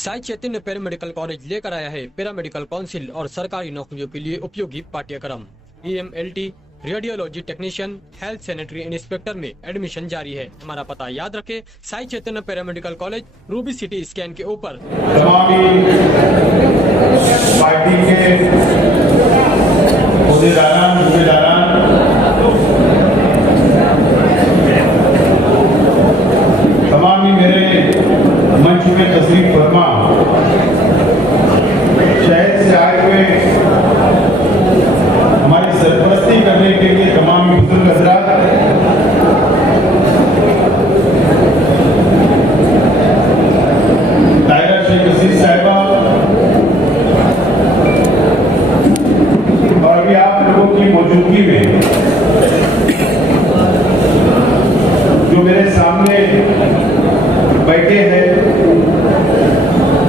Sai Chaitanya paramedical college लेकर आया है पैरामेडिकल काउंसिल और सरकारी नौकरियों के लिए उपयोगी पाठ्यक्रम। EMLT, radiology technician, health sanitary inspector में एडमिशन जारी है। हमारा पता याद रखें, Sai Chaitanya paramedical college, Ruby City Scan के ऊपर। पार्टी के तमाम ही मेरे मंच में तशरीफ फरमा शहर से आए हुए हमारी सरपरस्ती करने के लिए तमाम बुजुर्ग हजरात, दायरा शेख हसीर साहिबा और अभी आप लोगों की मौजूदगी में जो मेरे सामने बैठे हैं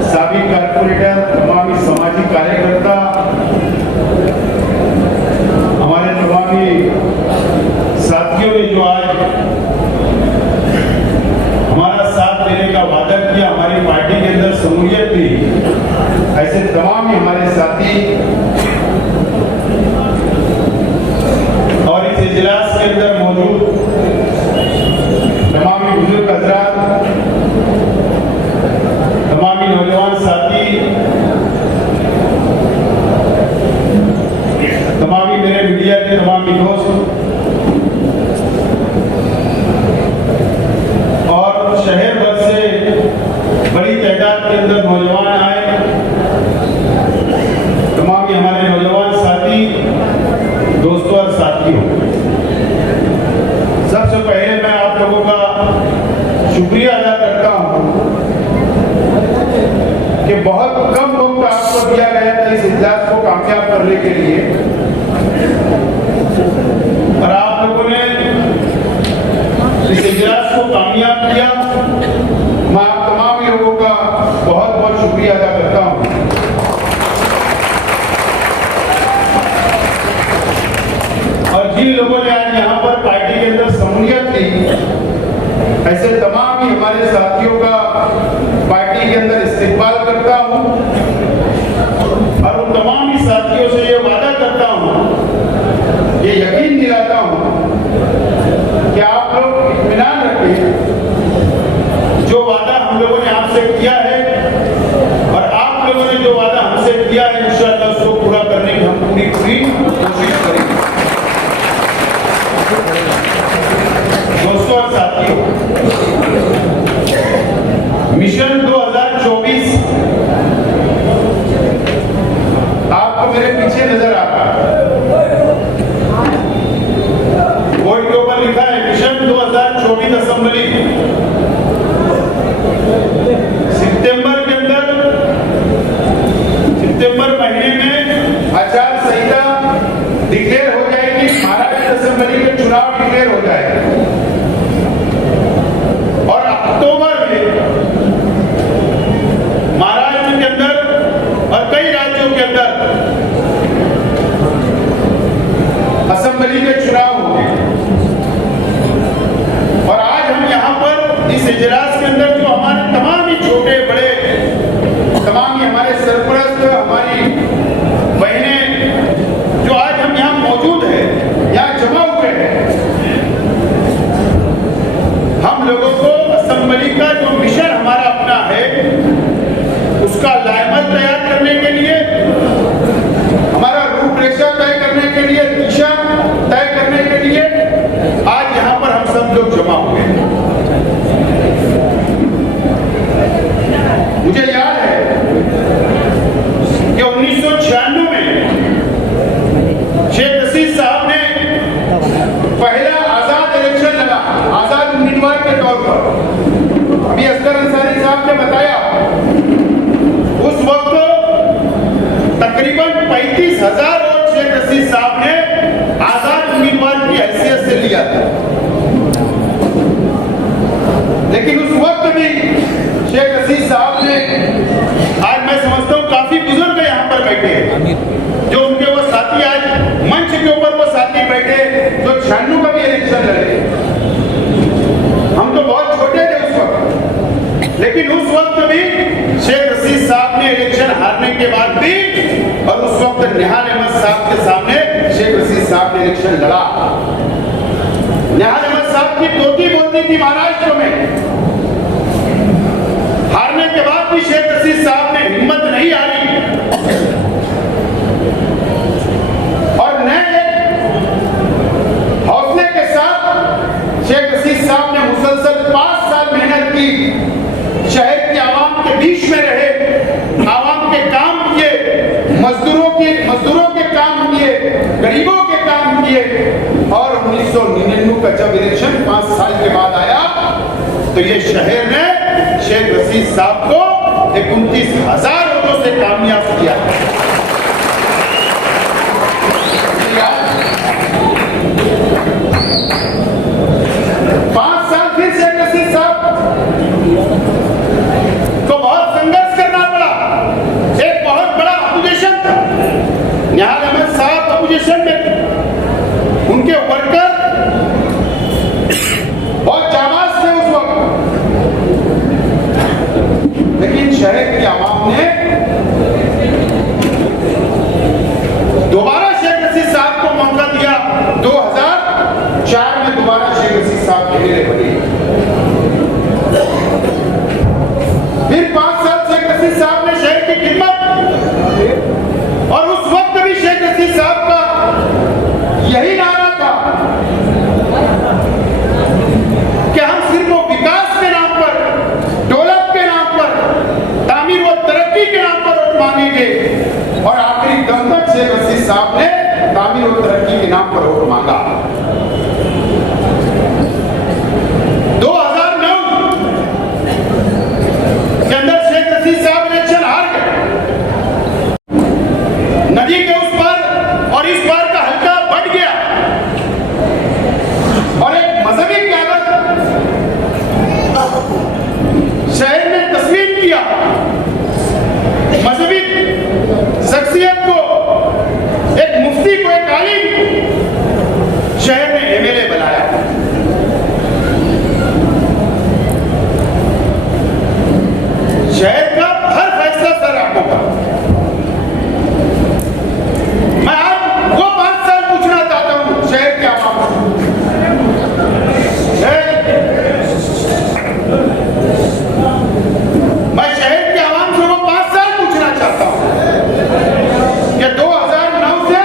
साबिक कारपोरेटर, तमामी सामाजिक कार्यकर्ता, हमारे तमामी साथियों ने जो आज हमारा साथ देने का वादा किया, हमारी पार्टी के अंदर शमूलियत दी, ऐसे तमाम ही हमारे साथी और इस इजलास के अंदर मौजूद तमाम ही बुजुर्ग हजरात, तमाम ही नौजवान साथी, तमाम ही मेरे मीडिया के तमाम ही दोस्त और शहर भर से बड़ी तादाद के अंदर नौजवान आए, तमाम ही हमारे नौजवान साथी, दोस्तों और साथियों, सबसे पहले मैं आप लोगों का शुक्रिया अदा करता हूं कि बहुत कम वक्त आपको दिया गया था इस इजलास को कामयाब करने के लिए और आप लोगों ने इस इजलास को कामयाब किया। मैं आप तमाम लोगों का बहुत बहुत शुक्रिया अदा करता हूं। और जिन लोगों ने आज यहाँ पर पार्टी के अंदर शमूलियत दी, ऐसे तमाम ही हमारे साथियों का पार्टी के अंदर इस्तेमाल करता हूं और उन तमाम ही साथियों से ये वादा करता हूं, ये यकीन दिलाता हूं कि आप लोग इत्मीनान रखें, जो वादा हम लोगों ने आपसे किया है और आप लोगों ने जो वादा हमसे किया है, इंशाअल्लाह उसको पूरा करने की हम पूरी कोशिश करेंगे। दोस्तों और साथियों, मिशन 2024 आपको मेरे पीछे नजर आ रहा है, बोर्ड के ऊपर लिखा है मिशन 2024 असेंबली। सितंबर के अंदर, सितंबर महीने में आचार संहिता डिक्लेयर हो जाएगी, महाराष्ट्र असेंबली के चुनाव डिक्लेयर हो जाएगा और अक्टूबर में महाराष्ट्र के अंदर और कई राज्यों के अंदर असेंबली के चुनाव होंगे। और आज हम यहाँ पर इस इजलास के अंदर जो हमारे तमाम ही छोटे बड़े, तमाम ही हमारे सरपरस्त, हमारी बहनें जो आज हम यहाँ मौजूद है, यहाँ जमा हुए हैं, हम लोगों को असेंबली का जो मिशन हमारा अपना है उसका लाइमत तैयार करने के लिए, हमारा रूपरेखा तय करने के लिए, दिशा तय करने के लिए आज यहाँ पर हम सब लोग जमा हुए हैं। मुझे याद है कि 1996 में शेख हसीर साहब ने पहला आजाद इलेक्शन लड़ा, आजाद उम्मीदवार के तौर पर। अभी असगर अंसारी साहब ने बताया उस वक्त तकरीबन 35,000 वोट शेख हसीर साहब ने आजाद उम्मीदवार की हैसियत से लिया था। लेकिन उस वक्त भी शेख हसीर साहब ने, आज मैं समझता हूँ काफी बुजुर्ग यहाँ पर बैठे हैं, जो उनके वो साथी आज मंच के ऊपर वो साथी बैठे जो 96 का भी इलेक्शन लड़े। हम तो बहुत छोटे थे उस वक्त, लेकिन उस वक्त भी शेख हसीना जब निहाल अहमद साहब के सामने शेख रशीद साहब ने इलेक्शन लड़ा, निहाल अहमद साहब की तोती बोलती थी महाराष्ट्र में, हारने के बाद भी शेख रशीद साहब ने हिम्मत नहीं हारी और नए हौसले के साथ शेख रशीद साहब ने मुसलसल 5 साल मेहनत की, शहर की आवाम के बीच में रहे, आवाम के काम किए, मजदूरों के काम किए, गरीबों के काम किए और 1999 का जब इलेक्शन 5 साल के बाद आया तो ये शहर ने शेख रशीद साहब को 29,000 वोटों से कामयाब किया। 5 साल फिर शेख रशीद साहब को बहुत संघर्ष करना पड़ा, एक बहुत बड़ा अपोजिशन था, निहाल अहमद साहब अपोजिशन में थे, उनके वर्कर बहुत जाबाज थे उस वक्त, लेकिन शहर की आवाम ने दोबारा शेख रशीद साहब को मौका दिया। 2004 में दोबारा शेख रशीद साहब एमएलए बने, फिर 5 साल शेख रशीद साहब ने शहर की खिदमत और उस वक्त भी शेख रशीद साहब का यही नारा था कि हम सिर्फ वो विकास के नाम पर, दौलत के नाम पर, तामीर व तरक्की के नाम पर वोट मांगेंगे और आखिरी दम तक शेख रशीद साहब ने तामीर व तरक्की के नाम पर वोट मांगा। 2009 के अंदर शेख रशीद साहब इलेक्शन हार गए, नदी के उस पार और इस पार का हल्का बढ़ गया और एक मजहबी क्यादत शहर में तस्लीम किया, मजहबी शख्सियत को, एक मुफ्ती को, एक आलिम शहर में एमएलए बनाया। शहर का हर फैसला सर आपको का। मैं आज वो 5 साल पूछना चाहता हूं शहर के आवाम से, मैं शहर के आवाम से वो 5 साल पूछना चाहता हूं कि 2009 से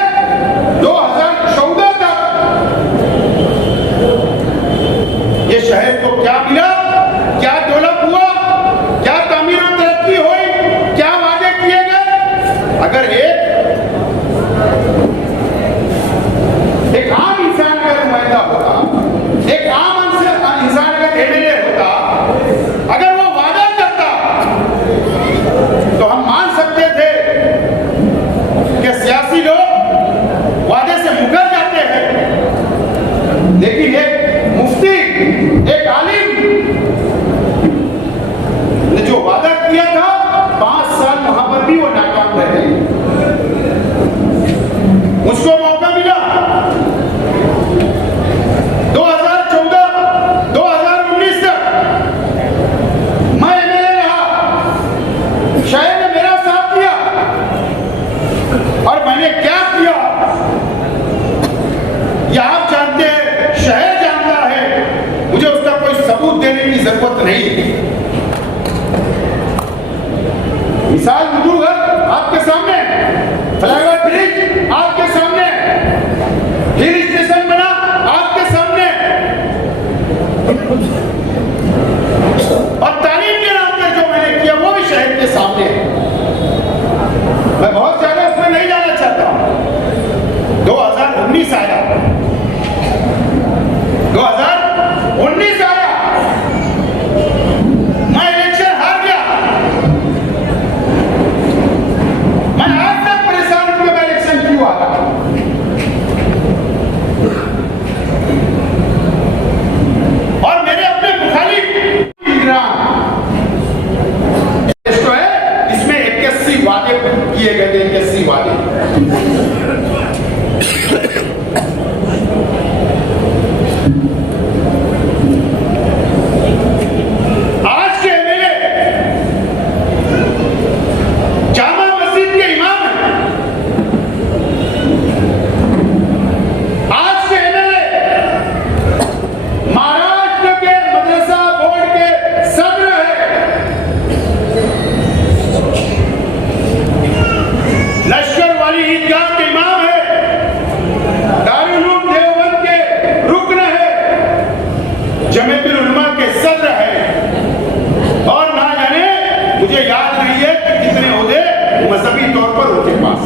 2014 तक ये शहर को क्या मिला, क्या दौलत हुआ, क्या तामीर और तरक्की हुई, क्या वादे किए गए। अगर एक आम इंसान का नुमाइंदा होता, एक आम इंसान का एमएलए होता, अगर वो वादा करता तो हम मान सकते थे कि सियासी लोग वादे से मुकर जाते हैं, लेकिन एक मुफ्ती, एक आलिम ने जो वादा किया था 5 साल वहां पर भी वो नाकाम रह गए। उसको मौका मिला 2014, 2019 तक मैं एमएलए रहा, शहर ने मेरा साथ दिया और मैंने क्या किया ये आप जानते हैं, शहर जानता है, मुझे उसका कोई सबूत देने की जरूरत नहीं। मिसाल मुदुरगढ़ आपके सामने, फ्लाईओवर ब्रिज आपके सामने, हिल स्टेशन बना आपके सामने और तालीम के नाम पे जो मैंने किया वो भी शहर के सामने है। मैं बहुत ज्यादा उसमें नहीं जाना चाहता। 2019 आया, 2019 आया, मैं इलेक्शन हार गया। मैं आज तक परेशान हूं कि मैं इलेक्शन क्यों हारा। और मेरे अपने मुखालिफ है, इस याद नहीं है कि कितने ओहदे मजहबी तौर पर उनके पास।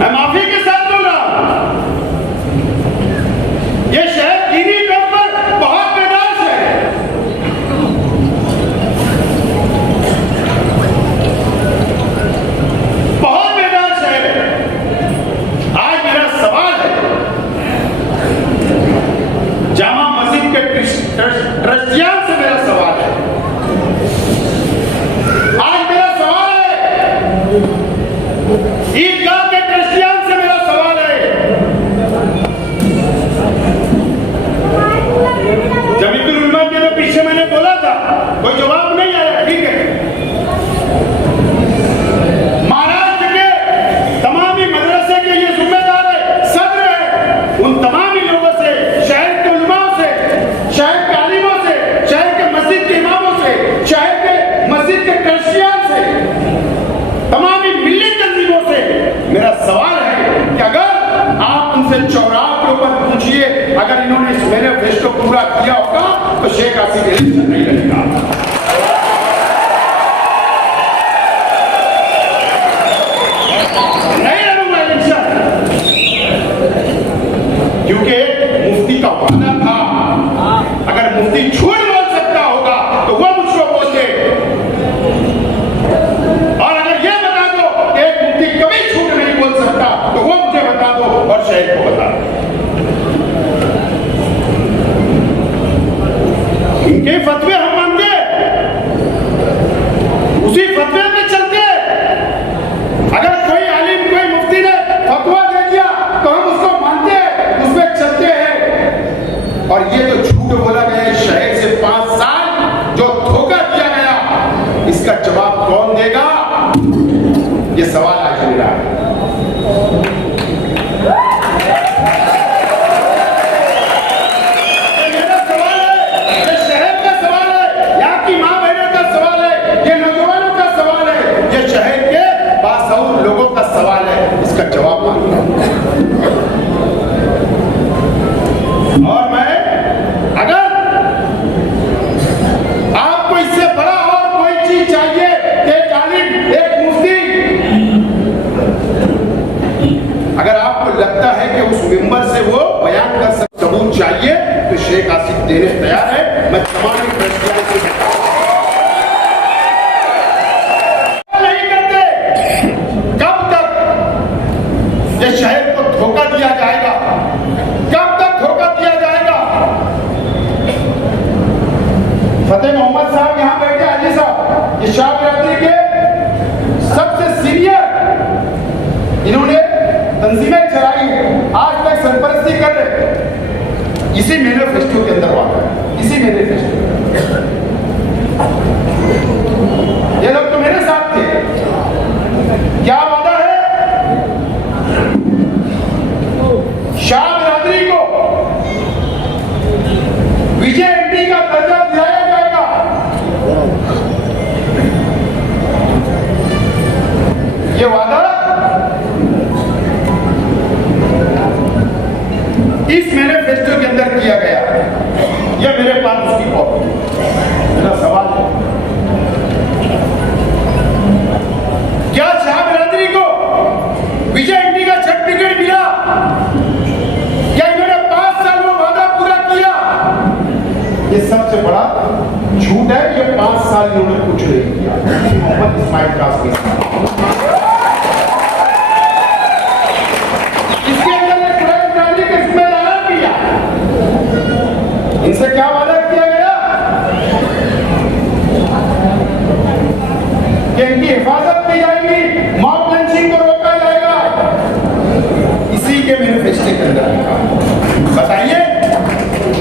मैं माफी के साथ बोल रहा हूं, ये शहर दीनी तौर पर बहुत बेदार शहर है। बहुत बेदार शहर है। आज मेरा सवाल है, जामा मस्जिद के ट्रस्टियान से मेरा सवाल है, आज मेरा सवाल है, ईदगाह के ट्रस्टियान से मेरा सवाल है। जमीयतुल उलमा के तो पीछे मैंने बोला था, कोई जवाब नहीं आया, ठीक है। महाराष्ट्र के तमाम ही मदरसे के ये जिम्मेदार है, सदर है, उन तमाम ही लोगों से, शहर के उलमाओं से, शहर के आलिमों से, शहर के मस्जिद के इमामों से, शहर के मस्जिद के ट्रस्टियान से, तमाम ही मिल्ली तंजीमों से मेरा सवाल है कि अगर आप उनसे चौराहे के ऊपर पूछिए, अगर इन्होंने इस मैनिफेस्टो पूरा किया होगा तो शेख हसीना इलेक्शन नहीं लड़ेगा। नहीं लड़ूंगा इलेक्शन, क्योंकि मुफ्ती का वादा था, अगर मुफ्ती झूठ बोल सकता होगा तो वो मुझको बोल दे, और अगर ये बता दो कि एक मुफ्ती कभी झूठ नहीं बोल सकता तो वो मुझे बता दो और शहर को बता दो। इनके फतवे हम मानते, उसी फतवे पे चलते। अगर कोई आलिम, कोई मुफ्ती ने फतवा दे दिया तो हम उसको मानते, उस पे चलते हैं। और ये जो झूठ बोला गया इस शहर से 5 साल जो धोखा दिया गया, इसका जवाब कौन देगा? ये सवाल आज मेरा है। मेरा सवाल है, ये शहर का सवाल है, यहाँ की माँ बहनों का सवाल है, ये नौजवानों का सवाल है, ये शहर के बासऊर लोगों का सवाल है, इसका जवाब मांगता हूं। और मैं, अगर आपको इससे बड़ा और कोई चीज चाहिए कि एक आलिम, एक मुफ्ती, अगर आपको लगता है कि उस मिंबर से वो बयान कर सकते, सबूत चाहिए तो शेख आसिफ देने तैयार है। मैं तमाम ट्रस्टियों से नहीं करते, कब तक ये शहर को धोखा दिया जाएगा? कब तक धोखा दिया जाएगा? फतेह मोहम्मद साहब यहां बैठे, हाजी साहब, ये शाह बिरादरी के सबसे सीनियर, इन्होंने तंजीमें चलाई, आज तक सरपरस्ती कर रहे, इसी मैनिफेस्टो के अंदर वादा है, इसी मैनिफेस्टो। ये लोग तो मेरे साथ थे। क्या वादा है? शाह बिरादरी को विजय एंटी का दर्जा दिलाया जाएगा। ये वादा इस मैनिफेस्टो के अंदर किया गया। यह मेरे पास उसकी कॉपी। मेरा सवाल है, क्या शाह बिरादरी को विजय एंटी का सर्टिफिकेट मिला? क्या इन्होंने 5 साल में वादा पूरा किया? ये सबसे बड़ा झूठ है। ये 5 साल इन्होंने कुछ नहीं किया। मोहम्मद इस्माइल कासमी इनसे क्या वादा किया गया कि इनकी हिफाजत की जाएगी, मॉब लिंचिंग को रोका जाएगा। इसी के मैनिफेस्टो के अंदर बताइए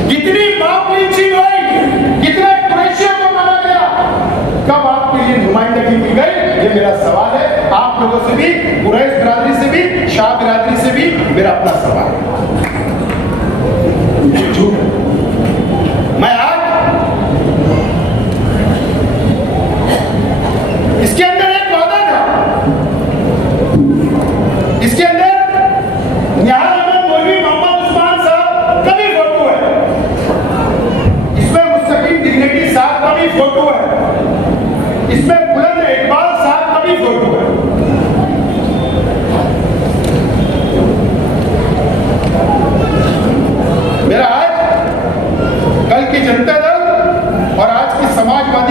कितनी मॉब लिंचिंग हुई, कितने कुरैशियों को मारा गया, कब आपके लिए नुमाइंदगी की गई? ये मेरा सवाल है।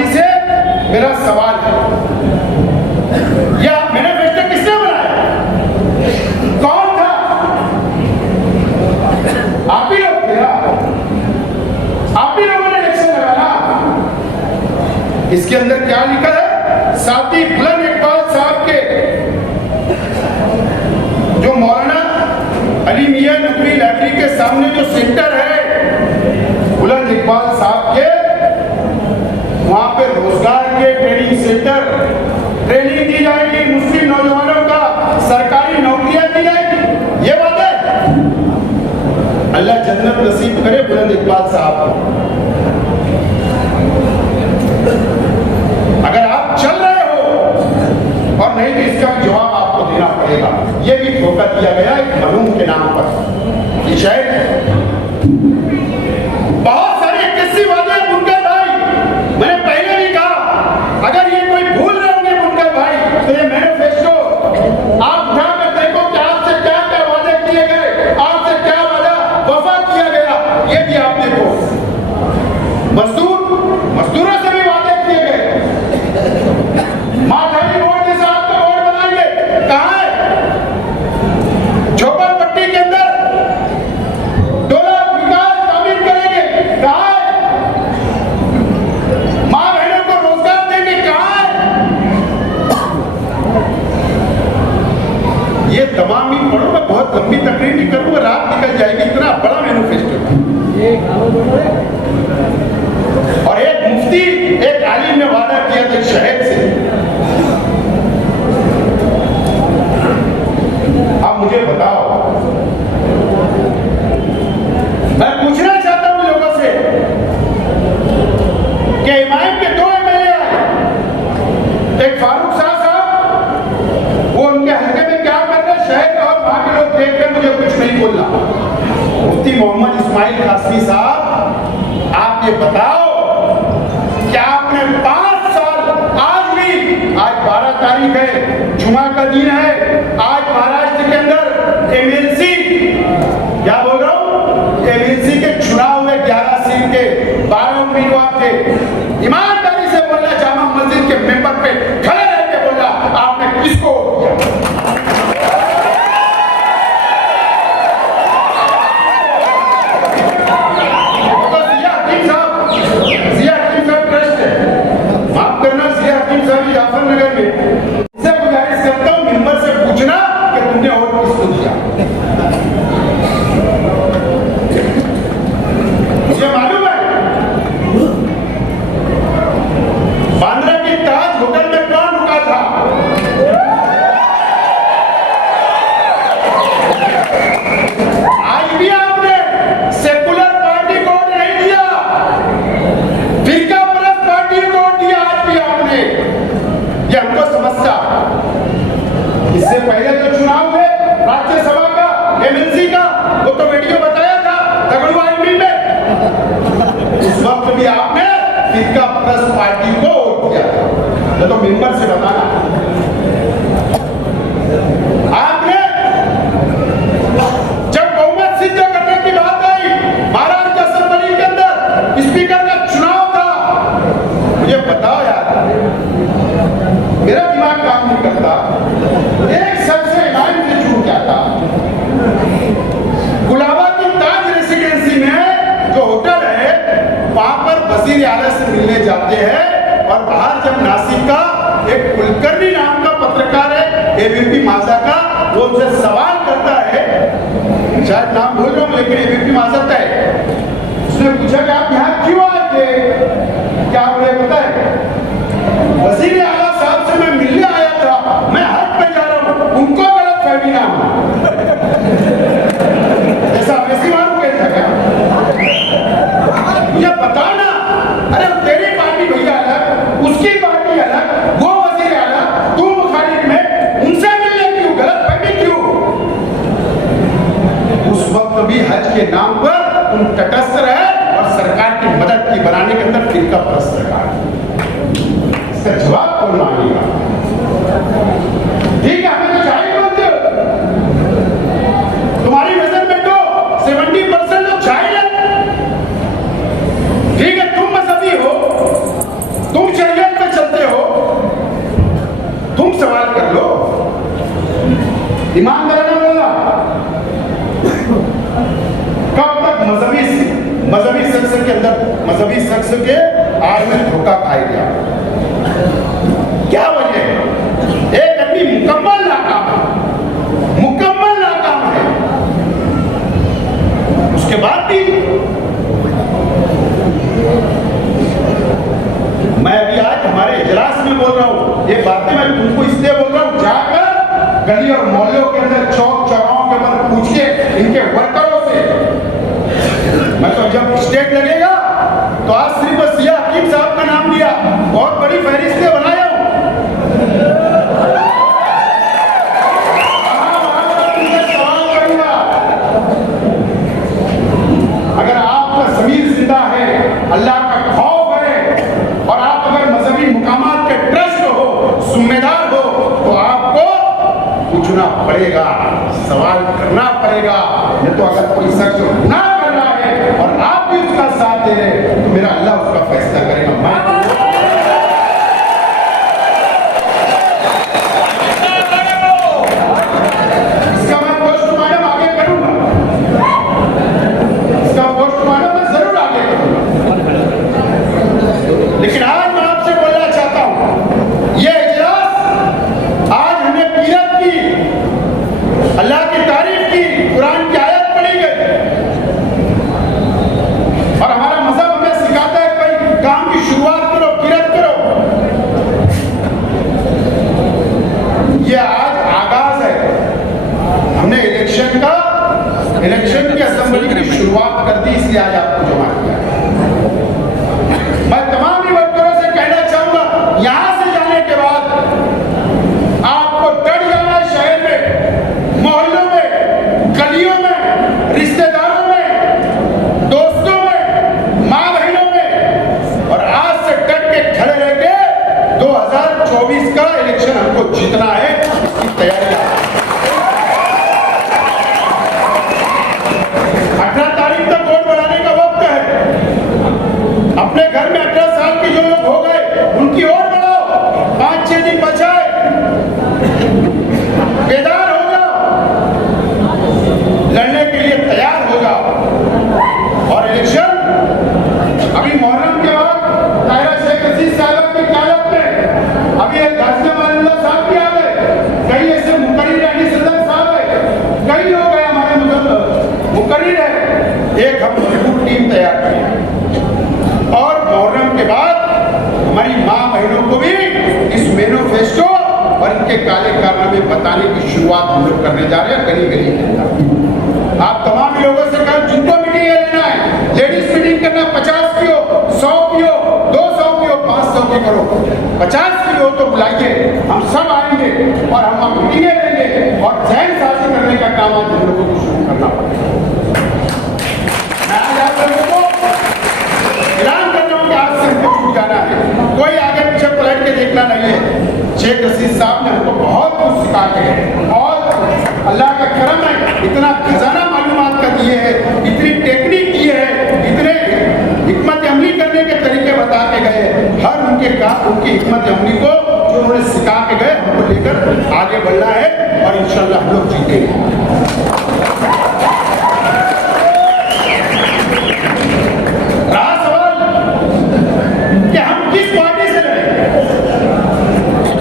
पार्टी से मेरा सवाल है, यह मैनिफेस्टो किसने बनाया? कौन था? आप ही लोग थे ना? आप ही लोगों ने इलेक्शन लगाया। इसके अंदर क्या लिखा है? साथी बुलंद इकबाल साहब के, जो मौलाना अली मियां नकवी लाइब्रेरी के सामने जो सेंटर है बुलंद इकबाल साहब के, वहां पे रोजगार के ट्रेनिंग सेंटर, ट्रेनिंग दी जाएगी मुस्लिम नौजवानों का, सरकारी नौकरियां दी जाएगी। ये बात है। अल्लाह जन्नत नसीब करे बुलंद इकबाल साहब को। अगर आप चल रहे हो और नहीं तो इसका जवाब आपको देना पड़ेगा। ये भी धोखा दिया गया एक मलूम के नाम पर। ये शायद बहुत सारे 81 वादे हैं बुनकर भाई, मैंने पहले भी कहा, अगर ये कोई भूल रहे होंगे बुनकर भाई, तो ये मैनिफेस्टो आप उठाकर देखो कि आपसे क्या क्या वादे किए गए, आपसे क्या वादा वफा किया गया, ये भी आप देखो। मजदूरों से भी वादे किए गए, माठाई बोर्ड जैसा आपका बोर्ड बनाएंगे, कहां है? झोपड़पट्टी के अंदर 2 लाख विकास तामीर करेंगे, कहां है? मां बहनों को रोजगार देंगे, कहां है? ये तमाम ही पढ़ो, मैं बहुत लंबी तकरीर नहीं करूंगा, रात निकल जाएगी, इतना बड़ा मैनिफेस्टो है। और एक मुफ्ती, एक आलिम ने वादा किया था शहद से। आप मुझे बताओ, मैं पूछना चाहता हूं लोगों से कि इमाम के 2 एमएलए आए, एक फारूक शाह साहब, वो उनके हल्के में क्या कर रहे, शहद, और बाकी लोग देख रहे, मुझे कुछ नहीं बोलना। मुफ्ती मोहम्मद इस्माइल कासमी साहब, आप ये बताओ क्या आपने 5 साल, आज भी, आज 12 तारीख है, जुमा का दिन है, आज महाराष्ट्र के अंदर एमएलसी, क्या बोल रहा हूं, एमएलसी के चुनाव में 11 सीट के 12 उम्मीदवार थे। ईमानदारी से बोलना, जामा मस्जिद के मेंबर पे खड़े रह के बोलना, आपने किसको वोट दिया? जाफरनगर में इससे गुजारिश करता हूं, मेंबर से पूछना कि तुमने वोट किसको दिया। मुझे मालूम है बांद्रा की ताज होटल में कौन रुका था। आज भी आपने सेकुलर पार्टी को वोट नहीं दिया, फिरका परस्त पार्टी को वोट दिया, आज भी आपने। ये हमको समस्या। इससे पहले तो चुनाव हुए राज्यसभा का, एमएलसी का, वो तो वीडियो बताया था तगड़वाई में, उस वक्त भी आपने फिरका परस्त पार्टी को वोट दिया था। तो मेंबर से बताना, आपने जब बहुमत सिद्ध करने की बात आई, महाराष्ट्र असेंबली के अंदर स्पीकर का चुनाव था, मुझे बताओ यार, मेरा दिमाग काम नहीं करता, एक शख्स से इमाम से छूट जाता। गुलाबा की ताज रेसिडेंसी में जो होटल है, वहां पर वजीर आला से मिलने जाते हैं, और बाहर जब नासिक का एक कुलकर्णी नाम का पत्रकार है एबीपी माझा का, वो उनसे सवाल करता है, शायद नाम भूल रहा हूं लेकिन एबीपी माझा का है, उसने पूछा कि आप यहाँ क्यों आए थे? क्या मुझे पता है? वजीर आला साहब से मैं मिलने आया था, मैं हक पे जा रहा हूं, उनको गलत फहमी ना हो। ऐसा वैसी बात कहता क्या? मुझे बताओ ना, अरे तेरी पार्टी भैया अलग, उसकी पार्टी अलग, वो वजीर आला, तू मुखालिफ में, उनसे मिलने क्यों, गलत फहमी क्यों? उस वक्त भी हज के नाम पर तुम तटस्थ रहे और सरकार की मदद की बनाने के अंदर फिरका परस्त सरकार, इसका जवाब कौन मांगेगा? ठीक है, हमें तो जाहिल बोलते हो, तुम्हारी नजर में तो 70% लोग जाहिल है। ठीक है, तुम मजहबी हो, तुम शरीयत पे चलते हो, तुम सवाल कर लो, ईमानदार बोलना। कब तक मजहबी शख्स के अंदर, मजहबी शख्स के आड़ में धोखा खाएगा? क्या वजह है? एक आदमी मुकम्मल नाकाम है, उसके बाद भी मैं अभी आज हमारे इजलास में बोल रहा हूं, ये बातें मैं तुमको इसलिए बोल रहा हूं, जाकर गली और मोहल्लों के अंदर, चौक चौराहों के ऊपर पूछिए इनके वर्करों से। मैं तो जब स्टेट लगेगा तो आज सिर्फ सिया हकीम साहब का नाम लिया, बहुत बड़ी फहरिस्तें बनाया हूं। सवाल करूंगा, अगर आपका ज़मीर जिंदा है, अल्लाह का खौफ है और आप अगर मजहबी मुकामात के ट्रस्ट हो, जिम्मेदार हो, तो आपको पूछना पड़ेगा, सवाल करना पड़ेगा। नहीं तो अगर कोई शख्स गुनाह कर रहा है और आप भी उसका साथ दे रहे, तो मेरा अल्लाह उसका फैसला करेगा। इसका मैं पोस्टमार्टम आगे करूंगा, इसका पोस्टमार्टम मैं जरूर आगे करूंगा। लेकिन आज मैं आपसे बोलना चाहता हूं, ये इजलास आज हमने कीरत की, अल्लाह की तारीफ की, कुरान की आयत पढ़ी गई और हमारा मजहब हमें सिखाता है कोई काम की शुरुआत करो, कीरत करो। ये आज आगाज है, हमने इलेक्शन की असेंबली की शुरुआत कर दी, इसलिए आज आपको जमा किया। मैं तमाम ही वर्करों से कहना चाहूंगा, यहां से जाने के बाद आपको डट जाना है, शहर में, मोहल्लों में, गलियों में, रिश्तेदारों में, दोस्तों में, माँ बहनों में, और आज से डट के खड़े रह के 2024 का इलेक्शन हमको जीतना है, इसकी तैयारी। 18 तारीख तक वोट बढ़ाने का वक्त है। अपने घर में 18 साल के जो लोग हो गए उनकी और बढ़ाओ, 5-6 दिन बचा है, बेदार हो जाओ, लड़ने के लिए तैयार हो जाओ। और इलेक्शन अभी मुहर्रम के बाद ताहिरा शेख रशीद साहब की क़यादत में अभी एक गाज़ी मानुल्लाह साहब भी आ गए, कई ऐसे मुकर्रिर यानी सदर साहब है, कई लोग हैं हमारे मुकर्रिर है। एक हम मजबूत टीम तैयार करें और मुहर्रम के बाद हमारी माँ बहनों को भी इस मैनिफेस्टो और इनके काले कारनामे बताने की शुरुआत हम लोग करने जा रहे हैं, गली गली के अंदर। आप तमाम लोगों से कहा जिनको मीटिंग लेना है, लेडीज मीटिंग करना, 50 की हो, 100 की हो, 200 की हो, 500 की करो, 50 की हो तो बुलाइए, हम सब आएंगे और हम मीटिंगें लेंगे और जहन साजी करने का काम आज हम लोगों को शुरू करना पड़ेगा। मैं आज आप लोगों को ऐलान कर रहा हूं कि आज से हमको छूट जाना है, कोई आगे पीछे पलट के देखना नहीं है। शेख रशीद साहब ने हमको बहुत कुछ सिखा के है और अल्लाह का करम है, इतना खजाना मालूमात का दिए है, इतनी टेक्निक की है, इतने हिकमत अमली करने के तरीके बता के गए, हर उनके काम, उनकी हिकमत अमली को जो उन्होंने सिखा के गए, हमको लेकर आगे बढ़ना है और इंशाल्लाह हम लोग जीतेंगे। रहा सवाल कि हम किस पार्टी से लड़ेंगे,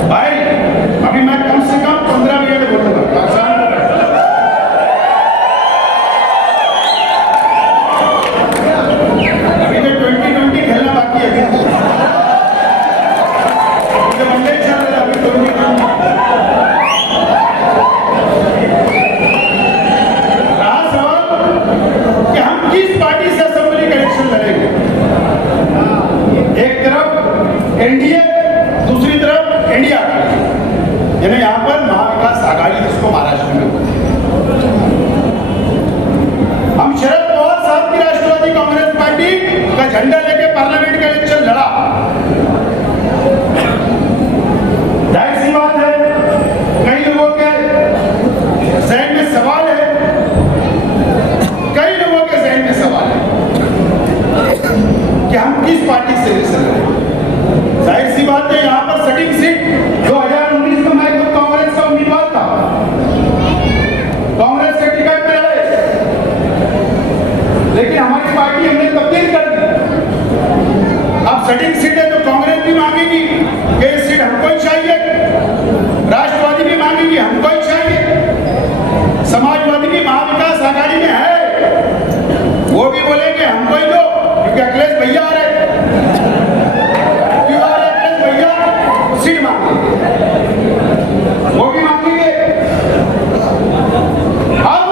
भाई अभी मैं कम से कम 15 मिनट बोलूंगा। अभी तो 2020 खेलना बाकी है, जब मंडे चल रहा है अभी 2020। रहा सवाल कि हम किस पार्टी से असेंबली का इलेक्शन लड़ेंगे। एक तरफ एनडीए, दूसरी तरफ इंडिया, यानी यहां पर महाविकास आघाड़ी जिसको महाराष्ट्र में होती है। हम शरद पवार साहब की राष्ट्रवादी कांग्रेस पार्टी का झंडा लेके पार्लियामेंट का इलेक्शन लड़ा, जाहिर सी बात है कई लोगों के जहन में सवाल है, कई लोगों के जहन में सवाल है कि हम किस पार्टी से इलेक्शन लड़ेंगे। सेटिंग सीट है तो कांग्रेस भी मांगेगी कि ये सीट हमको ही चाहिए, राष्ट्रवादी भी मांगेगी हमको ही चाहिए, समाजवादी भी महाविकास आघाड़ी में है, वो भी बोलेंगे हमको ही दो, क्योंकि अखिलेश भैया आ रहे, क्यों आ रहे अखिलेश भैया, सीट मांगेंगे, वो भी मांगेंगे। अब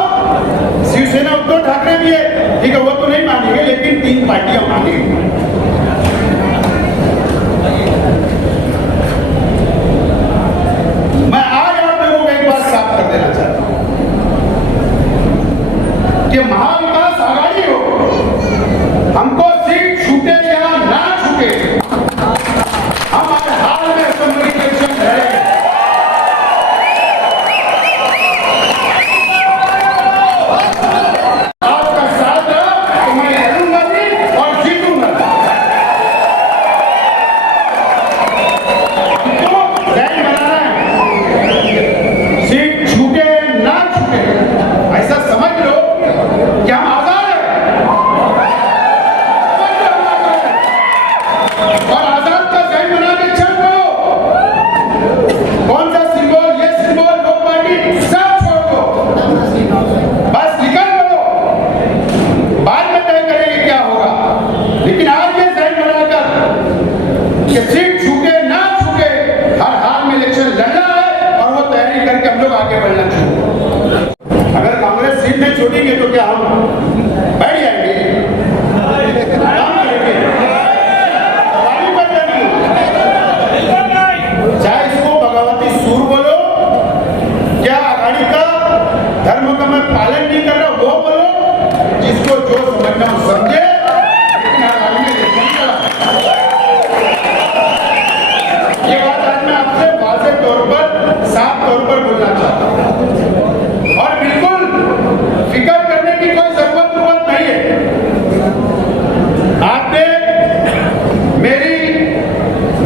शिवसेना उद्धव ठाकरे भी है, ठीक है, वो तो नहीं मांगेंगे, लेकिन 3 पार्टियां मांगेंगी। मैं आज आप लोगों को एक बात साफ कर देना चाहता हूं कि महाविकास आघाड़ी हो, हमको सीट छूटे या ना छूटे, हम आज हाल में असेंबली इलेक्शन लड़ेंगे। आपका साथ तो मैं लड़ूंगा भी और जीतूंगा। हमको प्लान बनाना है, सीट छूटे ना छूटे, ऐसा समझ लो कि हम आजाद हैं, और आजाद का जय मना के चल दो। कौन सा सिंबल, ये सिंबल, वो पार्टी सब छोड़ दो, बस निकल पड़ो, बाद में तय करेंगे क्या होगा। लेकिन आज ये जय बनाकर कि सीट छूटे ना छूटे, हर हाल में इलेक्शन लड़ना है, और वो तैयारी करके हम लोग आगे बढ़ना चाहिए। अगर कांग्रेस सीट नहीं छोड़ेंगे तो क्या हम बैठ जाएंगे, काम करेंगे, सवारी पर जाएंगे, चाहे इसको बगावती सूर बोलो, क्या आघाड़ी का धर्म का मैं पालन नहीं कर रहा वो बोलो, जिसको जो समझना हो समझे, लेकिन आगामी में इलेक्शन चला। ये बात आज मैं आपसे वाज़ेह तौर पर, साफ तौर पर बोलना चाहता हूं, और बिल्कुल फिक्र करने की कोई जरूरत नहीं है। आपने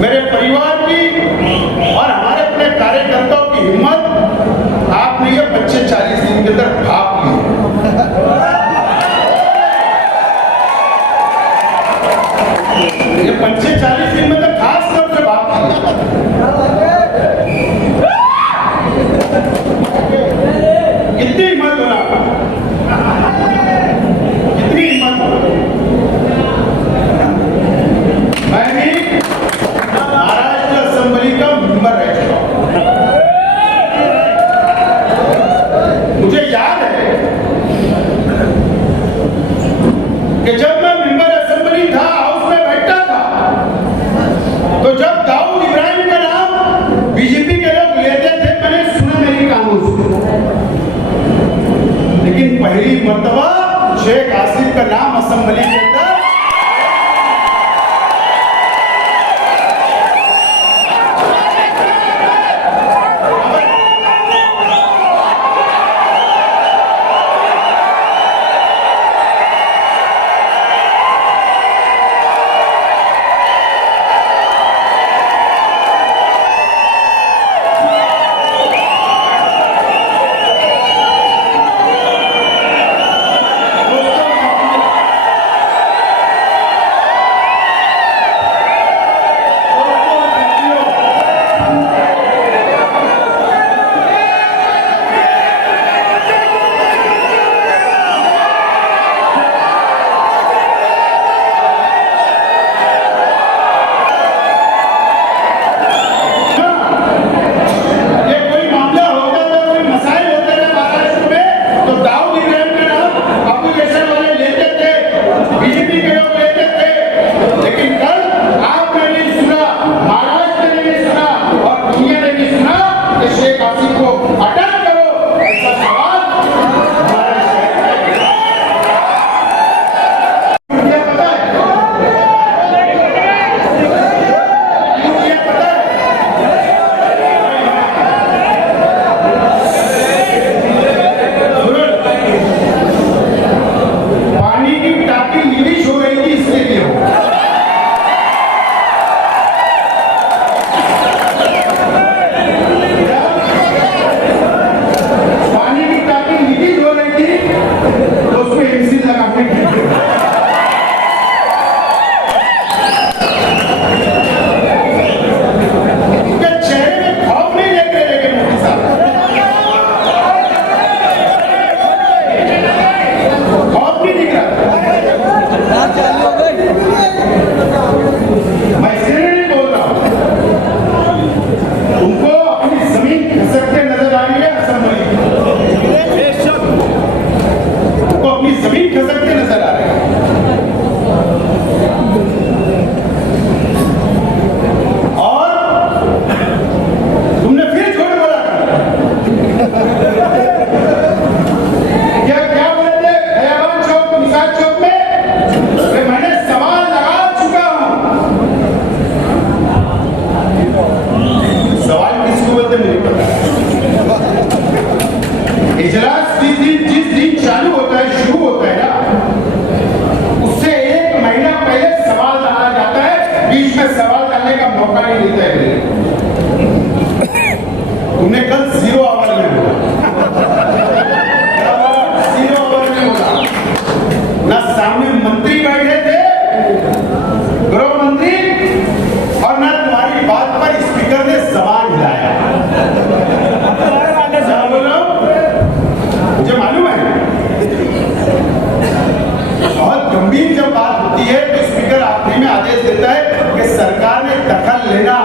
मेरे परिवार की और हमारे अपने कार्यकर्ताओं की हिम्मत आपने ये 25-40 दिन के अंदर भाप ली। ये 25-40 दिन में तो खास तौर से भाप ली। कितनी हिम्मत होना, कितनी हिम्मत हो। मैं भी महाराष्ट्र असेंबली का मेंबर रह चुका हूं। मुझे याद है कि जब मैं मेंबर असेंबली था, हाउस में बैठा था, तो जब दाऊद इब्राहिम का नाम बीजेपी के लोग लेते थे, मैंने सुना मेरी कानों से, लेकिन पहली मर्तबा शेख आसिफ का नाम असेंबली के अंदर भी नहीं तय करेगी। तुमने कल 0 आवर में बोला, 0 आवर में बोला ना, सामने मंत्री बैठे थे, गृह मंत्री, और ना तुम्हारी बात पर स्पीकर ने जबान हिलाया। मुझे मालूम है बहुत गंभीर जब बात होती है तो स्पीकर आखिरी में आदेश देता है कि सरकार ने दखल लेना,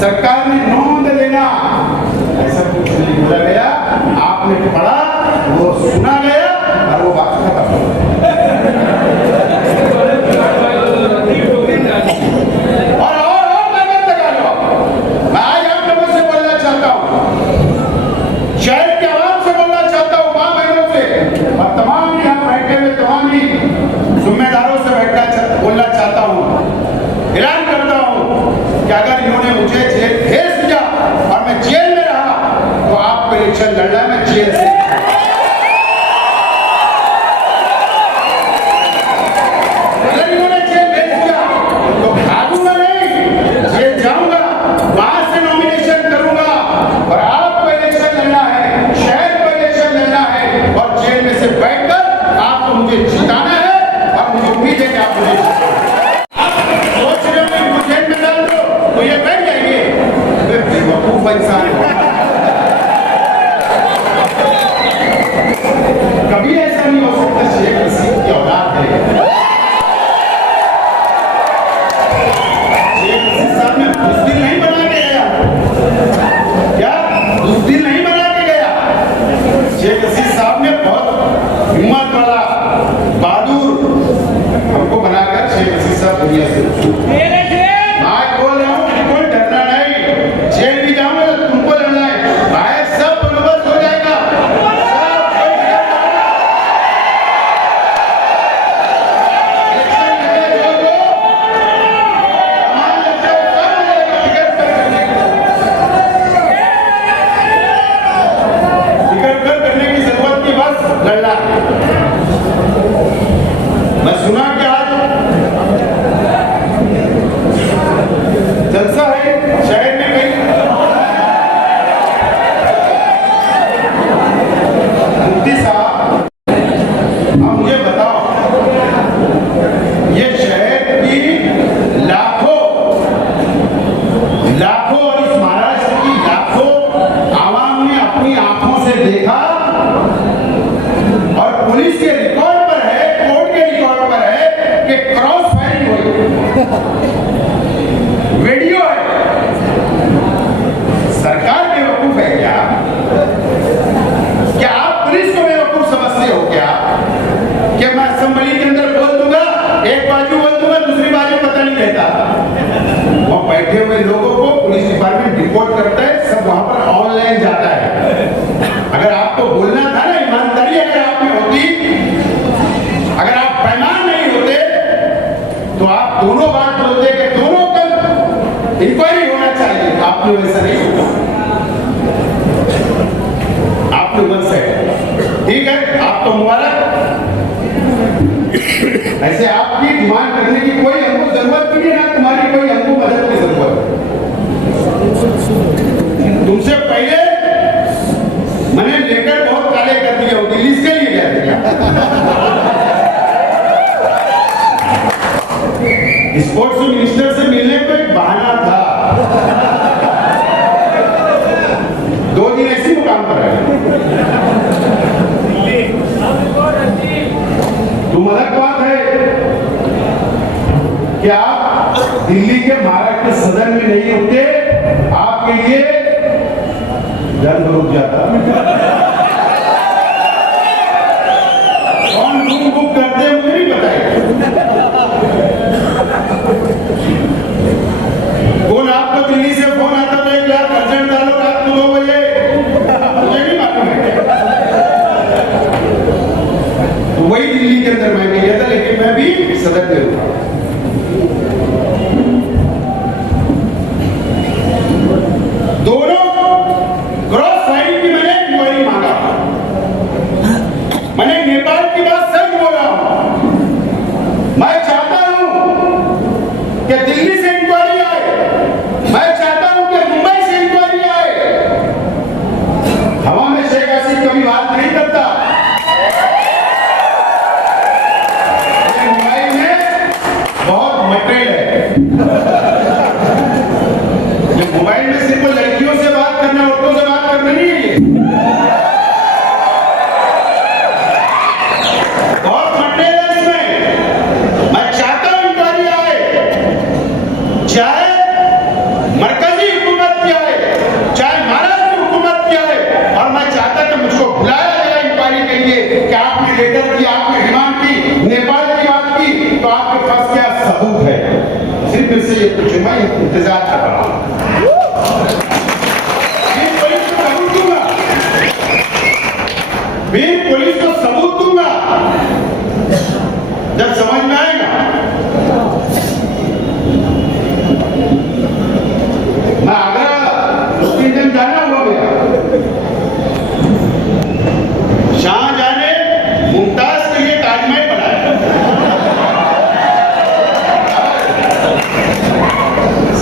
सरकार ने नोंद लेना। ऐसा कुछ नहीं बोला गया, आपने पढ़ा, वो सुना गया और वो बात खत्म। और मैं मत लगा लो, मैं आज आप लोगों से बोलना चाहता हूं, शहर के आवाम से बोलना चाहता हूं, मां बहनों से और तमाम यहाँ बैठे हुए तमाम ही जिम्मेदारों से बोलना चाहता हूं, ऐलान करता हूं कि अगर इन्होंने मुझे जेल भेज दिया और मैं जेल में रहा तो आपको इलेक्शन लड़ना है, मैं जेल से। अगर इन्होंने जेल भेज दिया तो भागूंगा नहीं, जेल जाऊंगा, वहां से नॉमिनेशन करूंगा और आपको इलेक्शन लड़ना है, शहर को इलेक्शन लड़ना है और जेल में से बैठकर आपको मुझे जिताना है और मुझे उम्मीद है कि आप मुझे सोच रहे हो कि मुझे जेल में डाल दो तो ये बैठ जाएंगे, बेवकूफ इंसान हो। कभी ऐसा नहीं हो सकता, शेख रशीद की औलाद है, शेख रशीद साहब ने बुज़दिल नहीं बना के गया, क्या बुज़दिल नहीं बना के गया, शेख रशीद साहब ने बहुत हिम्मत वाला बहादुर हमको बनाकर शेख रशीद साहब दुनिया से मैं बोल रहा हूँ, बिल्कुल डरना नहीं, जेल भी जाऊंगा तो तुमको लड़ना है, भाई सब बंदोबस्त हो जाएगा, करने की जरूरत की बस लड़ना। मैं सुना कि आज जलसा है शहर में कहीं, मुफ्ती साहब अब मुझे बताओ, ये शहर की लाखों और इस महाराष्ट्र की लाखों आवाम ने अपनी आंखों से देखा और पुलिस के रिकॉर्ड पर है, कोर्ट के रिकॉर्ड पर है कि क्रॉस फायरिंग हुई, वीडियो है। सरकार बेवकूफ है क्या? क्या आप पुलिस को बेवकूफ समझते हो क्या? कि मैं असेंबली के अंदर बोल दूंगा, एक बाजू बोल दूंगा, दूसरी बाजू पता नहीं रहता। वहां बैठे हुए लोगों को पुलिस डिपार्टमेंट रिपोर्ट करता है, सब वहां पर ऑनलाइन जाता है। अगर आपको बोलना था ना, ईमानदारी अगर आप में होती, अगर आप बेईमान नहीं होते तो आप दोनों बात बोलते कि दोनों का इंक्वायरी होना चाहिए। आपने वैसा नहीं होगा, आपने बस है, ठीक है, आपको मुबारक। ऐसे आपकी डिमांड करने की कोई हमको जरूरत भी नहीं, ना तुम्हारी कोई हमको मदद की जरूरत है। तुमसे पहले मैंने लेटर बहुत काले कर दिए हो, दिल्ली से लिए गया था। स्पोर्ट्स मिनिस्टर से मिलने को एक बहाना था, 2 दिन ऐसी मुकाम पर है। तुम अलग बात है कि आप दिल्ली के महाराष्ट्र सदन में नहीं होते, आपके लिए जंग रुक जाता। कौन रूम बुक करते हैं मुझे नहीं बताइए, कौन आपको दिल्ली से फोन आता था, 1 लाख अर्जेंट डालो रात को 2 बजे, मुझे नहीं मालूम है। तो वही दिल्ली के अंदर मैं गया था, लेकिन मैं भी सदन में रुका। दोनों क्रॉस फायरिंग की मैंने इंक्वायरी मांगा, मैंने नेपाल की बात सच बोला हूं। मैं चाहता हूं से ये पूछे, मैं इंतजार कर रहा हूं। बीर पुलिस को सबूत दूंगा, बीर पुलिस को सबूत दूंगा जब समझ में आएगा। मैं आगरा 2-3 दिन जाना हुआ गया, शाहजहां ने मुमताज के लिए ताजमहल बनाया,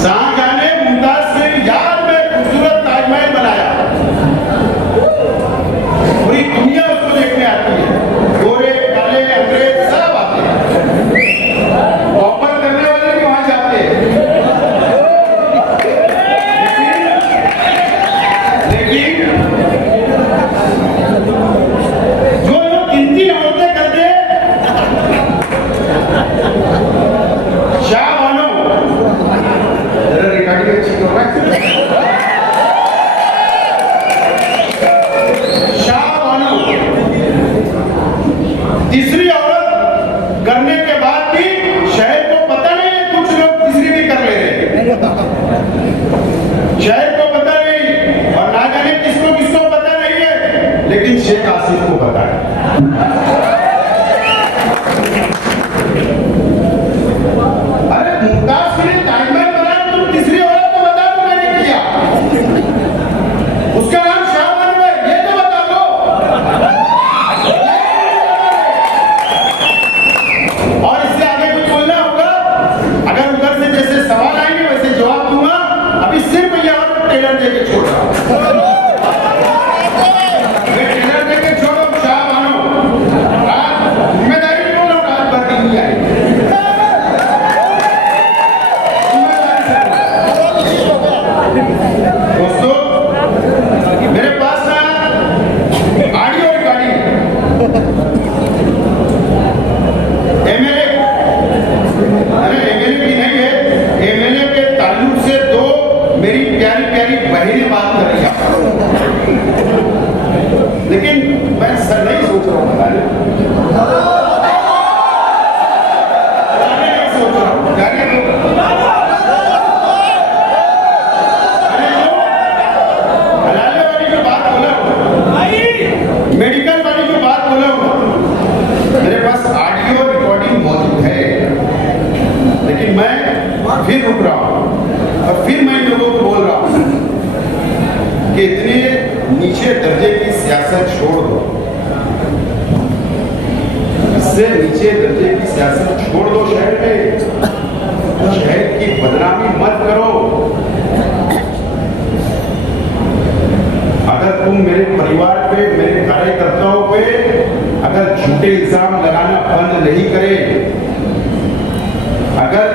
शाहजहां ने मुमताज के याद में खूबसूरत ताजमहल बनाया। पूरी दुनिया उसको देखने आती है, गोरे काले अंग्रेज सब आते हैं, मोहब्बत करने वाले भी वहां जाते हैं। लेकिन जो लोग गिनती औरतें करते, शाह बानो, जरा रिकॉर्डिंग अच्छी करो ना, शाह बानो तीसरी औरत करने के बाद भी शहर को पता नहीं है, कुछ लोग तीसरी भी कर ले रहे हैं, शहर को पता नहीं, और ना जाने किसको किसको पता नहीं है, लेकिन शेख आसिफ को पता है। अरे मुमताज के लिए ताजमहल बनाया, तुम तीसरी औरत को बता दो मैंने किया, उसका नाम शाह बानो है, ये तो बता दो। और इससे आगे कुछ बोलना होगा, अगर उधर से जैसे सवाल आएंगे वैसे जवाब दूंगा। अभी सिर्फ ये और टेलर देके छोड़ रहा हूं, मैं टेलर देके छोड़ रहा हूं। शाह बानो जिम्मेदारी बोल रहा हूं, रात भर नहीं आई, दोस्तों मेरे पास ना ऑडियो रिकॉर्डिंग एमएलए, अरे एमएलए की नहीं है, एमएलए के ताल्लुक से दो मेरी प्यारी प्यारी बहनें बात कर रही हैं, लेकिन मैं सर नहीं सोच रहा हूँ, नहीं सोच रहा हूँ, जाने दो। हलाले वाली जो बात बोला हूँ, मेडिकल वाली जो बात बोला हूँ, मेरे पास ऑडियो रिकॉर्डिंग मौजूद है, लेकिन मैं फिर रुक रहा हूँ और फिर मैं लोगों को बोल रहा हूँ कि इतने नीचे दर्जे की सियासत छोड़ दो, इससे नीचे दर्जे की सियासत छोड़ दो, शहर में शहर की बदनामी मत करो। अगर तुम मेरे परिवार पे, मेरे कार्यकर्ताओं पे अगर झूठे इल्जाम लगाना बंद नहीं करे, अगर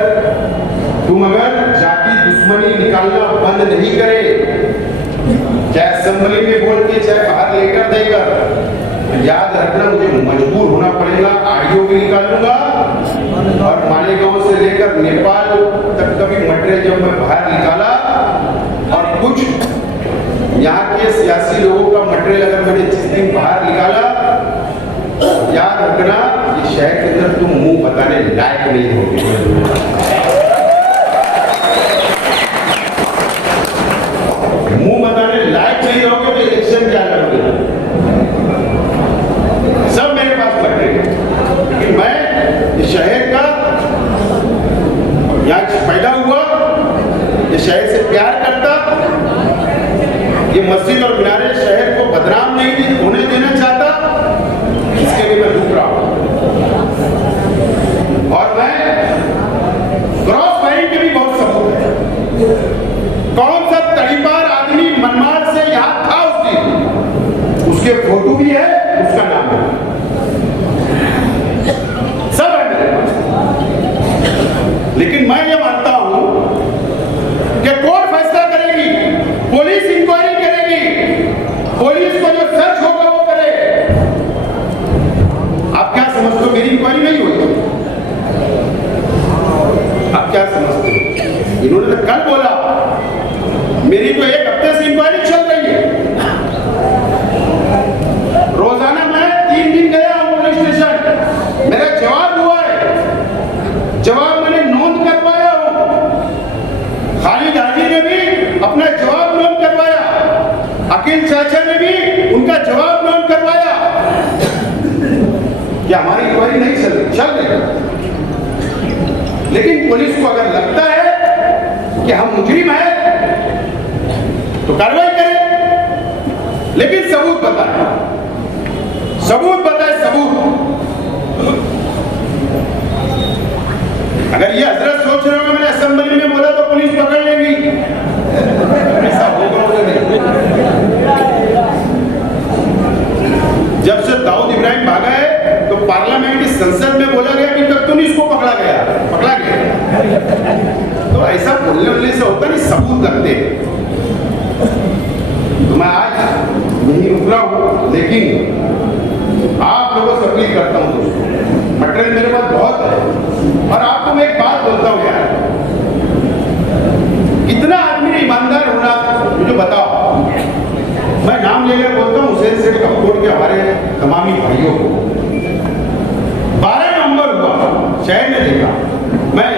जाति दुश्मनी निकालना बंद नहीं करे, चाहे असेंबली में बोल के चाहे बाहर लेकर देकर, याद रखना मुझे मजबूर होना पड़ेगा, ऑडियो भी निकालूंगा और मालेगांव से लेकर नेपाल तक का भी मटेरियल जब मैं बाहर निकाला, और कुछ यहाँ के सियासी लोगों का मटेरियल अगर मैंने जिस दिन बाहर निकाला, याद रखना ये शहर के अंदर तुम मुंह बताने लायक नहीं होगे। मुंह बताने लायक नहीं रहोगे तो इलेक्शन क्या लड़ोगे? सब मेरे पास मटेरियल, लेकिन मैं इस शहर का यहाँ पैदा हुआ, ये शहर से प्यार करता, ये मस्जिद और मीनारे शहर को बदनाम नहीं होने देना चाहता, इसके लिए मैं रुक रहा हूं। और मैं क्रॉस फायरिंग के भी बहुत सबूत है। कौन सा तड़ीपार आदमी मनमाड़ से यहां था उस दिन, उसके फोटो भी है, उसका नाम है, सब है मेरे पास। लेकिन मैं ये मानता हूं कि कोर्ट फैसला करेगी, पुलिस इंक्वायरी करेगी, पुलिस को जो सच होगा वो करे। आप क्या समझते हो मेरी इंक्वायरी नहीं हुई? आप क्या समझते हो? इन्होंने तो कल बोला, मेरी तो 1 हफ्ते से इंक्वायरी चल रही है। रोजाना मैं 3 दिन गया हूं पुलिस स्टेशन, मेरा जवाब हुआ है, जवाब मैंने नोंद करवाया हूं, वकील चाचा ने भी उनका जवाब नोट करवाया कि हमारी इंक्वायरी नहीं चल रही। लेकिन पुलिस को अगर लगता है कि हम मुजरिम हैं तो कार्रवाई करें, लेकिन सबूत बताएं, सबूत। अगर ये हजरत सोच रहे हो मैंने असेंबली में बोला तो पुलिस पकड़ लेगी, ऐसा होगा नहीं। जब से दाऊद इब्राहिम भागा है तो पार्लियामेंट की संसद में बोला गया कि तक तो नहीं इसको पकड़ा गया। तो ऐसा बोलने से होता नहीं, सबूत लगते। तो मैं आज नहीं उतरा हूं, लेकिन आप लोगों से अपील करता हूं दोस्तों, मटेरियल मेरे पास बहुत है और आपको मैं एक बात बोलता हूं यार, कितना आदमी ने ईमानदार होना मुझे बताओ। मैं नाम लेकर बोलता हूं हुसैन सेठ कपकोट के हमारे तमामी भाइयों को 12 नवंबर हुआ, शहर ने देखा। मैं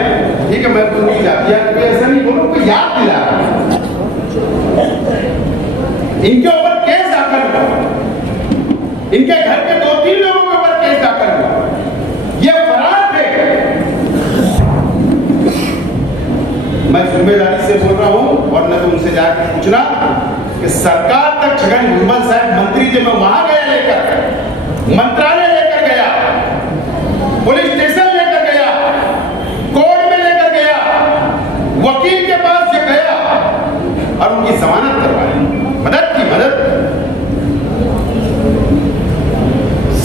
ठीक है, मैं पूरी जातियात पे ऐसा नहीं बोलूं, कोई याद दिला इनके ऊपर केस दाखिल हुआ, इनके घर के 2-3 लोगों के ऊपर केस दाखिल हुआ, ये फरार थे। मैं जिम्मेदारी से बोल रहा हूं और न तो उनसे जाकर पूछना कि सरकार तक छगन भुजबल साहब मंत्री थे, मैं वहां गया लेकर, मंत्रालय लेकर गया, पुलिस स्टेशन लेकर गया, कोर्ट में लेकर गया, वकील के पास से गया और उनकी जमानत करवाई, मदद की मदद।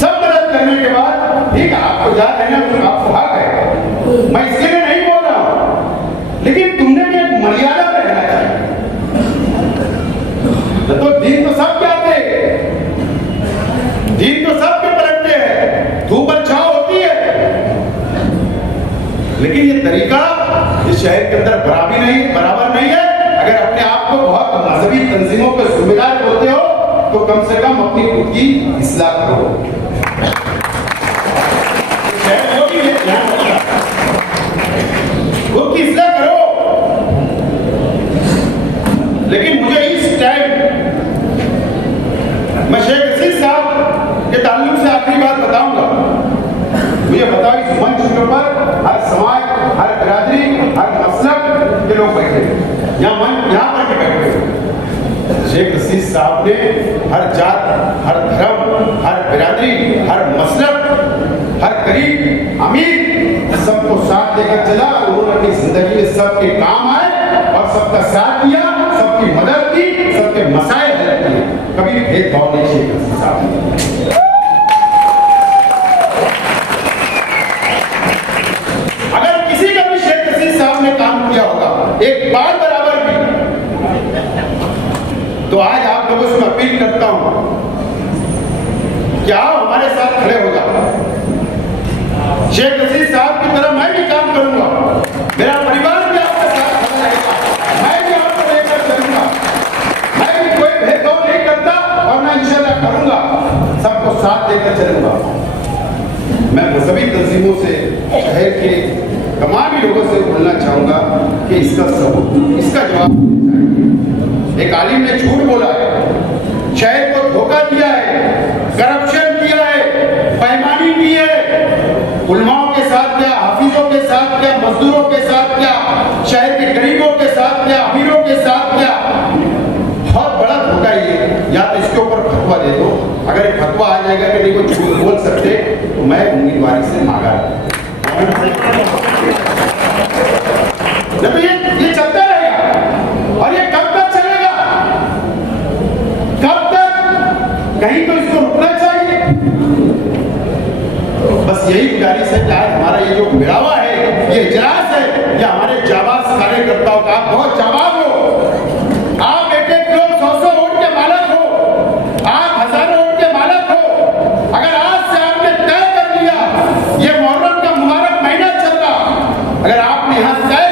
सब मदद करने के बाद ठीक है, आपको जा रहना आपको हक है, मैं इसके लिए नहीं बोल रहा हूं, लेकिन तुमने भी एक मर्यादा में रहना चाहिए। तो दिन तो सब जाते, दिन तो सबके पलटते हैं, धूप और छांव होती है, लेकिन ये तरीका इस शहर के अंदर बराबर नहीं है। अगर अपने आप को बहुत मजहबी तंजीमों के जिम्मेदार होते हो तो कम से कम अपनी खुद की इस्लाह करो। खुद की इस्लाह करो। लेकिन मुझे इस टाइम मैं शेख रशीद साहब के ताल्लुक से आखिरी बात बताऊंगा। मुझे बताओ, इस मंच के ऊपर हर समाज, हर बिरादरी, हर मसलब के लोग बैठे, यहाँ पर के बैठे। शेख रशीद साहब ने हर जात, हर धर्म, हर बिरादरी, हर मसलब, हर गरीब, अमीर सबको साथ लेकर चला। उन्होंने अपनी जिंदगी में सबके काम आए और सबका साथ दिया, सबकी मदद की, सबके मसाइल हल किए। कभी भेदभाव नहीं शेख रशीद साहब ने। अगर किसी का भी शेख रशीद साहब ने काम किया होगा एक बार बराबर भी, तो आज आप लोगों से मैं अपील करता हूं कि आप हमारे साथ खड़े हो जाओ। शेख रशीद साहब की तरह मैं भी काम करूंगा, मेरा परिवार भी आपके साथ खड़ा रहेगा, मैं भी आपको लेकर चलूंगा। मैं भी कोई भेदभाव नहीं करता और मैं इंशाल्लाह करूंगा, सबको साथ लेकर चलूंगा। मैं मजहबी तंजीमों से, शहर के तमाम लोगों से बोलना चाहूंगा कि इसका जवाब एक आलिम ने झूठ बोला है, शहर को धोखा दिया है, करप्शन किया है, बेईमानी की है, उलमाओं के साथ क्या, हाफिजों के साथ क्या, मजदूरों के साथ क्या, शहर के गरीबों के साथ क्या, अमीरों के साथ क्या। बहुत बड़ा धोखा ये, या तो इसके ऊपर फतवा दे दो। अगर एक फतवा आ जाएगा कि नहीं कोई झूठ बोल सकते तो मैं उम्मीदवारी से मांगा। जब ये चलता रहेगा और ये कब तक चलेगा, कब तक? कहीं तो इसको रुकना चाहिए। बस यही गुजारिश है कि आज हमारा ये जो मिलावा है, ये इजलास है, ये हमारे जाबाज कार्यकर्ताओं का। आप बहुत जाबाज हो, आप एक लोग 100 वोट के मालक हो, आप हजारों वोट के मालक हो। अगर आज से आपने तय कर लिया, ये मुहर्रम का मुबारक महीना चल रहा, अगर आपने यहाँ तय